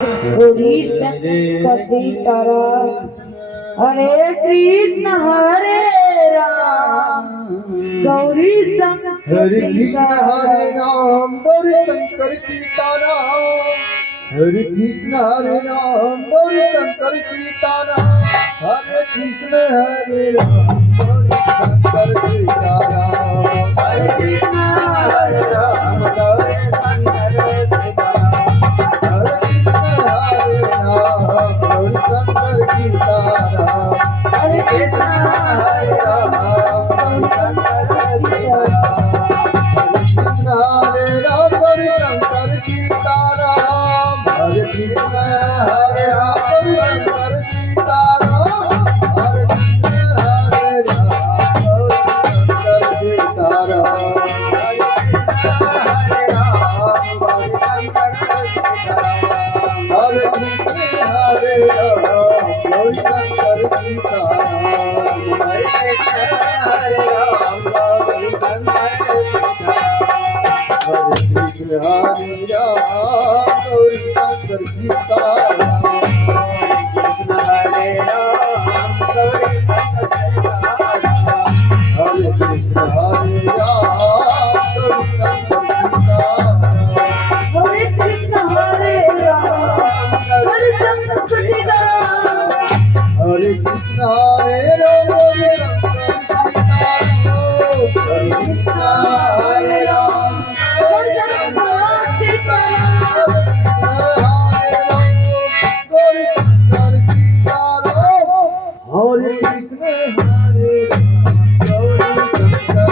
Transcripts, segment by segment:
सीतारा Hare Krishna Hare Ram Gauri Shankar Hare Krishna Hare Ram Gauri Shankar Sitaram Hare Krishna Hare Ram Gauri Shankar Sitaram Hare Krishna Hare Ram Gauri Shankar Sitaram Hare Krishna Hare Ram Gauri Shankar Sitaram Hare Krishna Hare Ram Gauri Shankar Sitaram Hare Krishna Hare Ram Gauri Shankar Hare Ram Hare Shankar Sitaram Hare Krishna Hare Ram Hare Shankar Sitaram Hare Krishna Hare Ram Hare Shankar Sitaram Hare Krishna Hare Ram Hare Shankar Sitaram Hare Krishna Hare Ram Hare Shankar Sitaram Hare Krishna Hare Ram Hare Shankar Hare Krishna Hare Ram Gauri Shankar Sitaram Hare Krishna Hare Ram Gauri Shankar Sitaram Hare Krishna Hare Ram Gauri Shankar Sitaram Hare Krishna Hare Ram Hare Shankar Sitaram Hare Krishna Hare Ram Hare Shankar Sitaram Hare Krishna Hare Ram Hare Shankar Sitaram Hare Krishna Hare Ram Gauri Shankar Sitaram Hare Ram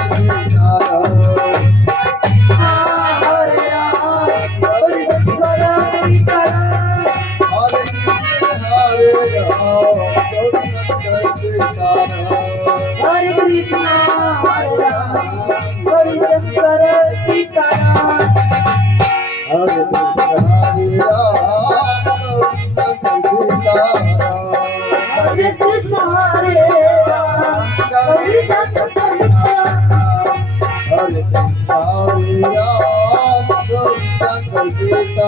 Gauri Shankar Sitaram Hare Krishna Hare Ram Gauri Shankar Sitaram Hare Krishna Hare Ram Gauri Shankar Sitaram Hare Krishna Hare Ram Gauri Shankar Sitaram Hare Krishna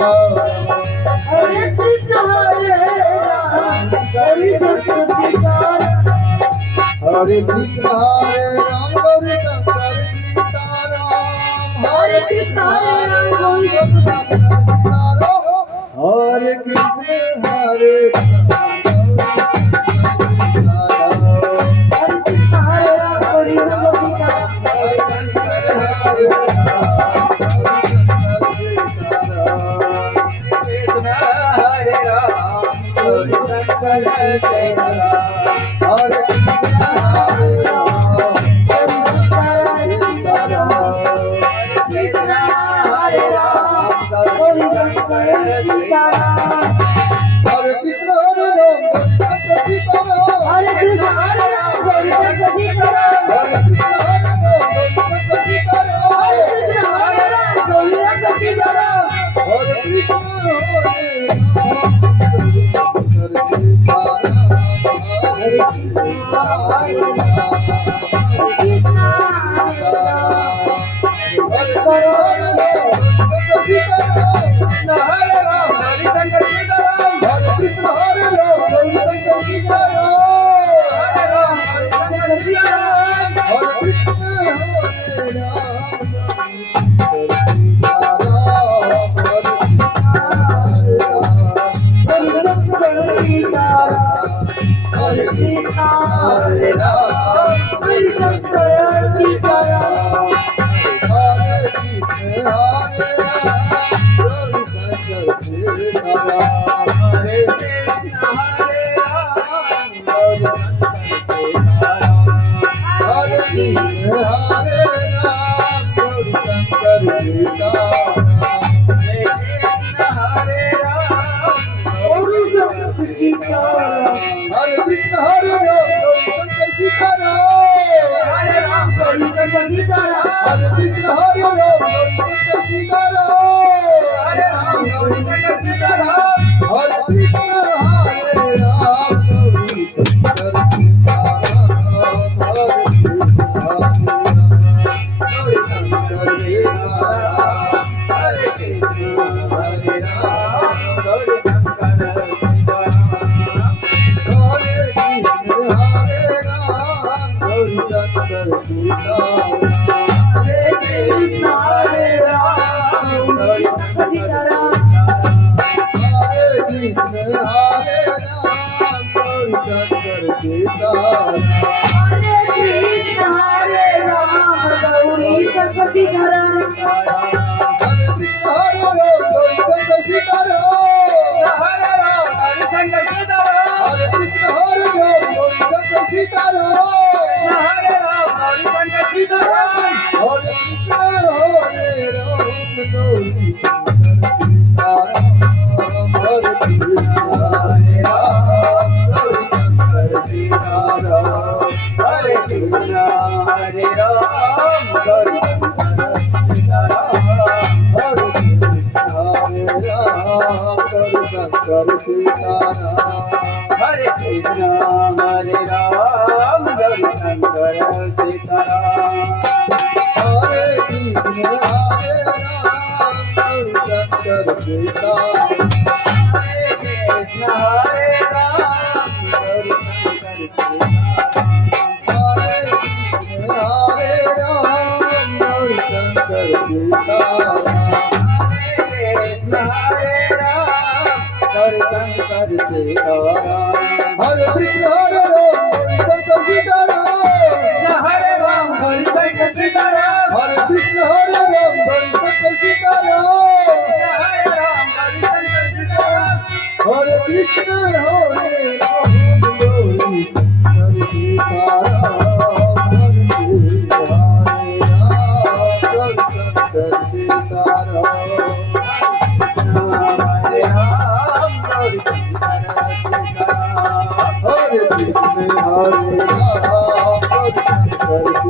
Hare Ram Gauri Shankar Sitaram Hare Krishna Hare Ram Gauri Shankar Sitaram Hare Krishna Hare Ram Gauri Shankar Sitaram Hare Krishna Hare Ram Gauri Shankar Sitaram Hare Krishna Hare Ram Gauri Shankar Sitaram Hare Krishna Hare Ram Hare Krishna Hare Ram Gauri Shankar Sitaram Hare Ram Gauri Shankar Sitaram Hare Krishna Hare Ram Shankar Sitaram Hare Krishna Hare Ram Gauri Shankar Sitaram Hare Krishna Hare Ram Shankar Sitaram Hare Krishna Hare Ram Gauri Shankar Sitaram Hare Krishna Hare Ram Shankar Sitaram Hare Krishna Hare Ram Hare Krishna Hare Ram Shankar Sitaram Hare Krishna Hare Ram Shankar Sitaram Hare Ram Shankar Sitaram Hare Krishna Hare Ram Hare Krishna Hare Ram Hare Shankar Sitaram Hare Krishna Hare Ram Hare Shankar Sitaram Hare Krishna Hare Ram Hare Shankar Sitaram Hare Krishna Hare Ram Hare Shankar Sitaram Hare Krishna Hare Ram Gauri Shankar Sitaram Hare Krishna Hare Ram Shankar Sitaram Hare Ram Gauri Shankar Sitaram Hare Krishna Hare Ram Shankar Sitaram Hare Ram Gauri Shankar Sitaram Hare Krishna Hare Ram Gauri Shankar Sitaram Hare Krishna Hare Ram Gauri Shankar Sitaram Hare Krishna Hare Ram Gauri Shankar Hare Krishna, Hare Ram, Hare Shankar, Sitaram. Hare Krishna, Hare Ram, Hare Shankar, Sitaram. Hare Krishna, Hare Ram, Hare Shankar, Sitaram. Hare Krishna, Hare Ram, Hare Shankar, Sitaram. Hare Shankar Sitaram. Hare Krishna Hare Ram Hare Shankar Sitaram. Hare Ram Hare Shankar Sitaram. Hare Krishna Hare Ram Hare Shankar Sitaram. Hare Ram Hare Shankar Sitaram. Hare Krishna Hare Ram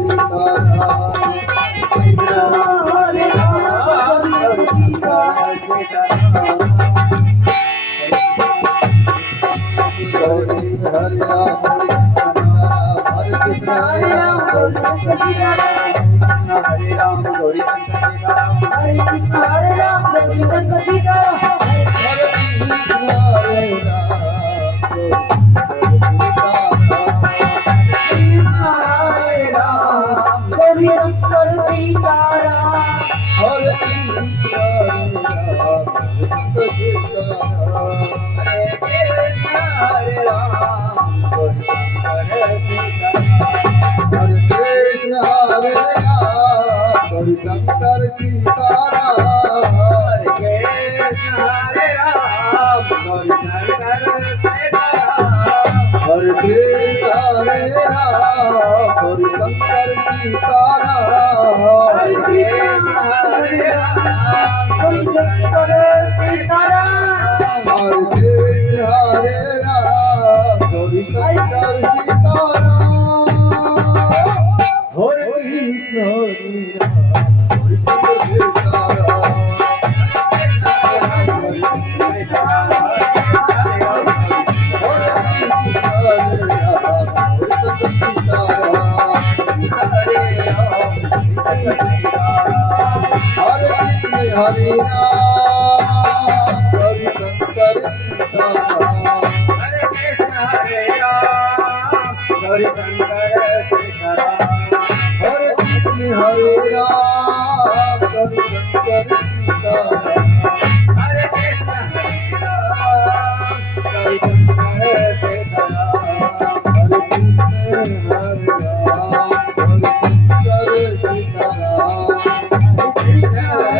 Hare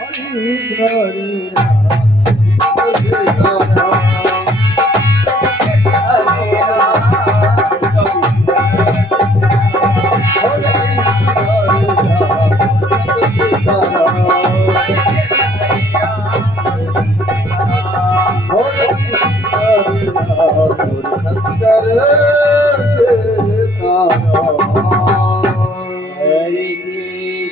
Shankar Shankar Sitaram